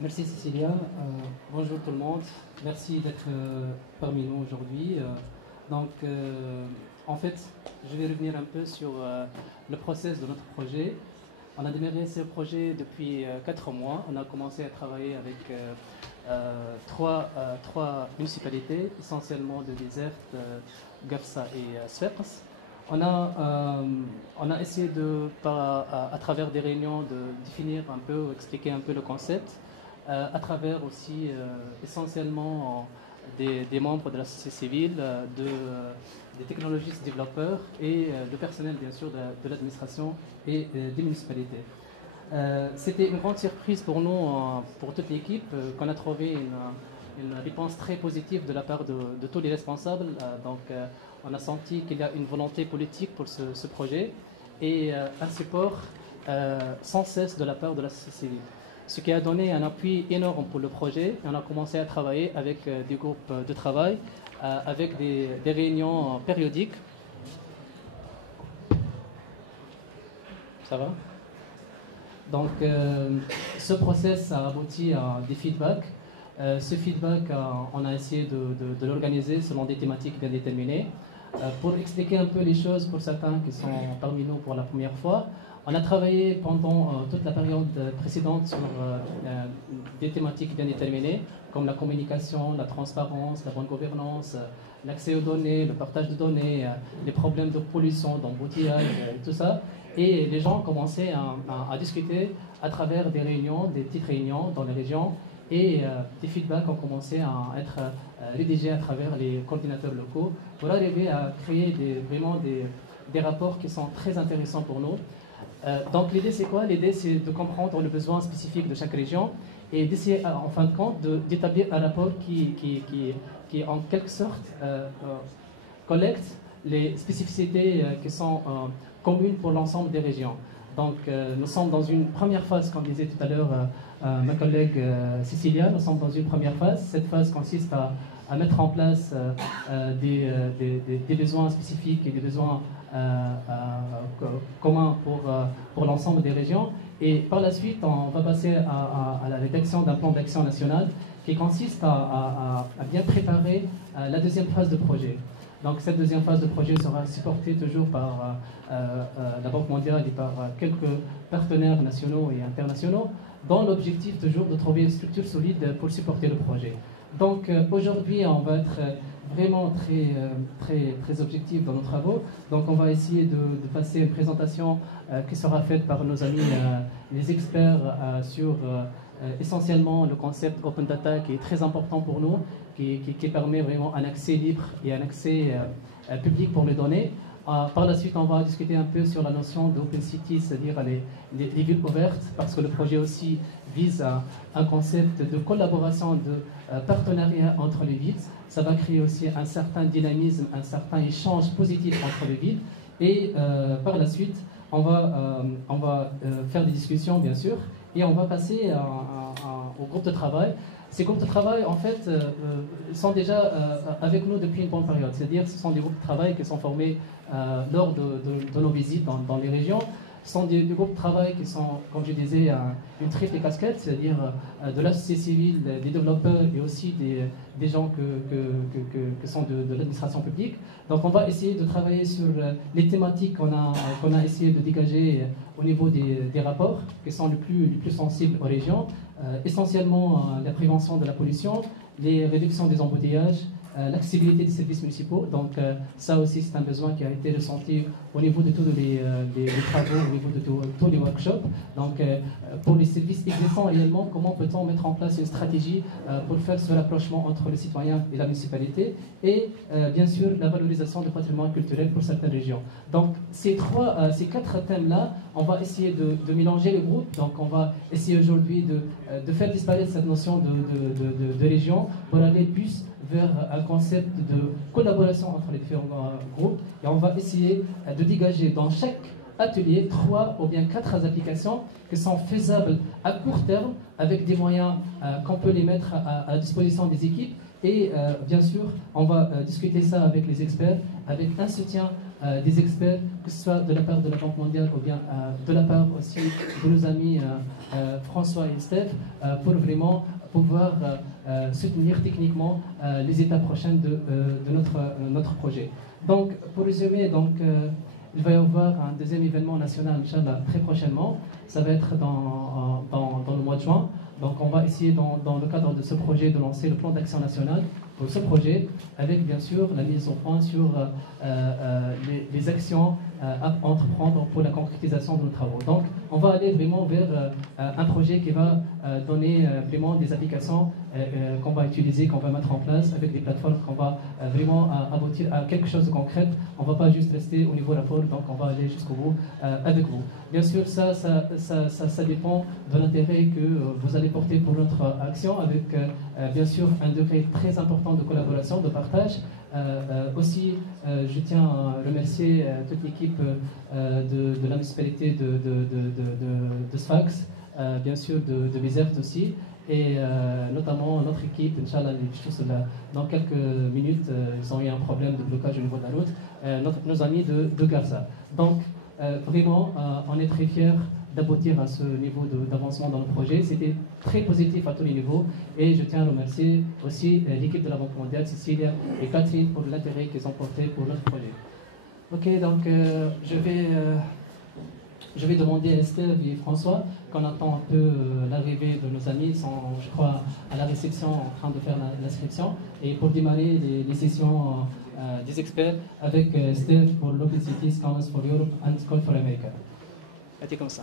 Merci Cécilia. Bonjour tout le monde. Merci d'être parmi nous aujourd'hui. En fait, je vais revenir un peu sur le process de notre projet. On a démarré ce projet depuis 4 mois. On a commencé à travailler avec trois municipalités, essentiellement de Desert, Gafsa et Sfax. On a, on a essayé à travers des réunions de définir un peu, expliquer un peu le concept, à travers aussi essentiellement des membres de la société civile, des technologistes développeurs et de personnel bien sûr de l'administration et des municipalités. C'était une grande surprise pour nous, pour toute l'équipe, qu'on a trouvé une réponse très positive de la part de tous les responsables. On a senti qu'il y a une volonté politique pour ce projet et un support sans cesse de la part de la société civile. Ce qui a donné un appui énorme pour le projet. On a commencé à travailler avec des groupes de travail, avec des réunions périodiques. Ça va? Ce process a abouti à des feedbacks. Ce feedback, on a essayé de l'organiser selon des thématiques bien déterminées. Pour expliquer un peu les choses pour certains qui sont parmi nous pour la première fois, on a travaillé pendant toute la période précédente sur des thématiques bien déterminées, comme la communication, la transparence, la bonne gouvernance, l'accès aux données, le partage de données, les problèmes de pollution, d'embouteillage, tout ça. Et les gens commençaient à discuter à travers des réunions, des petites réunions dans les régions, et des feedbacks ont commencé à être rédigés à travers les coordinateurs locaux pour arriver à créer vraiment des rapports qui sont très intéressants pour nous. Donc l'idée c'est quoi? L'idée c'est de comprendre le besoin spécifique de chaque région et d'essayer en fin de compte d'établir un rapport qui en quelque sorte collecte les spécificités qui sont communes pour l'ensemble des régions. Nous sommes dans une première phase, comme disait tout à l'heure ma collègue Cécilia, nous sommes dans une première phase. Cette phase consiste à mettre en place des besoins spécifiques et des besoins communs pour l'ensemble des régions. Et par la suite, on va passer à la rédaction d'un plan d'action national qui consiste à bien préparer la deuxième phase de projet. Donc cette deuxième phase de projet sera supportée toujours par la Banque mondiale et par quelques partenaires nationaux et internationaux, dans l'objectif toujours de trouver une structure solide pour supporter le projet. Donc aujourd'hui, on va être vraiment très objectif dans nos travaux. Donc on va essayer de passer une présentation qui sera faite par nos amis les experts sur essentiellement le concept Open Data qui est très important pour nous, qui permet vraiment un accès libre et un accès public pour les données. Par la suite, on va discuter un peu sur la notion d'Open City, c'est-à-dire les villes ouvertes, parce que le projet aussi vise à un concept de collaboration, de partenariat entre les villes. Ça va créer aussi un certain dynamisme, un certain échange positif entre les villes. Et par la suite, on va faire des discussions, bien sûr, et on va passer au groupe de travail. Ces groupes de travail, en fait, sont déjà avec nous depuis une bonne période. C'est-à-dire que ce sont des groupes de travail qui sont formés lors de nos visites dans les régions. Ce sont des groupes de travail qui sont, comme je disais, une triple casquette, c'est-à-dire de la société civile, des développeurs et aussi des gens qui sont de l'administration publique. Donc on va essayer de travailler sur les thématiques qu'on a essayé de dégager au niveau des rapports qui sont les plus sensibles aux régions. Essentiellement la prévention de la pollution, les réductions des embouteillages, l'accessibilité des services municipaux. Donc ça aussi c'est un besoin qui a été ressenti au niveau de tous les travaux, au niveau de tous les workshops. Donc pour les services existants réellement, comment peut-on mettre en place une stratégie pour faire ce rapprochement entre le citoyen et la municipalité, et bien sûr la valorisation du patrimoine culturel pour certaines régions. Donc ces quatre thèmes-là, on va essayer de mélanger le groupe. Donc on va essayer aujourd'hui de faire disparaître cette notion de région pour aller plus vers un concept de collaboration entre les différents groupes, et on va essayer de dégager dans chaque atelier 3 ou bien 4 applications qui sont faisables à court terme avec des moyens qu'on peut les mettre à disposition des équipes. Et bien sûr, on va discuter ça avec les experts, avec un soutien des experts, que ce soit de la part de la Banque mondiale ou bien de la part aussi de nos amis François et Steph, pour vraiment pouvoir soutenir techniquement les étapes prochaines de notre projet. Donc, pour résumer, il va y avoir un deuxième événement national, Inch'Allah, très prochainement. Ça va être dans le mois de juin. Donc, on va essayer, dans le cadre de ce projet, de lancer le plan d'action national pour ce projet, avec bien sûr la mise au point sur les actions à entreprendre pour la concrétisation de nos travaux. Donc, on va aller vraiment vers un projet qui va donner vraiment des applications qu'on va utiliser, qu'on va mettre en place avec des plateformes, qu'on va vraiment aboutir à quelque chose de concret. On ne va pas juste rester au niveau rapport, donc on va aller jusqu'au bout avec vous. Bien sûr, ça dépend de l'intérêt que vous allez porter pour notre action, avec bien sûr un degré très important de collaboration, de partage. Aussi, je tiens à remercier toute l'équipe de la municipalité de Sfax, bien sûr de Bizerte aussi, et notamment notre équipe, Inch'Allah, dans quelques minutes, ils ont eu un problème de blocage au niveau de la route, nos amis de Garza. Donc, vraiment, on est très fiers d'aboutir à ce niveau d'avancement dans le projet. C'était très positif à tous les niveaux et je tiens à remercier aussi l'équipe de la Banque mondiale, Cécilia et Catherine, pour l'intérêt qu'ils ont porté pour notre projet. Ok, donc je vais demander à Esther et François, qu'on attend un peu l'arrivée de nos amis, ils sont, je crois, à la réception en train de faire l'inscription, et pour démarrer les sessions des experts avec Esther pour l'Open Cities Commons for Europe and Call for America. C'était comme ça.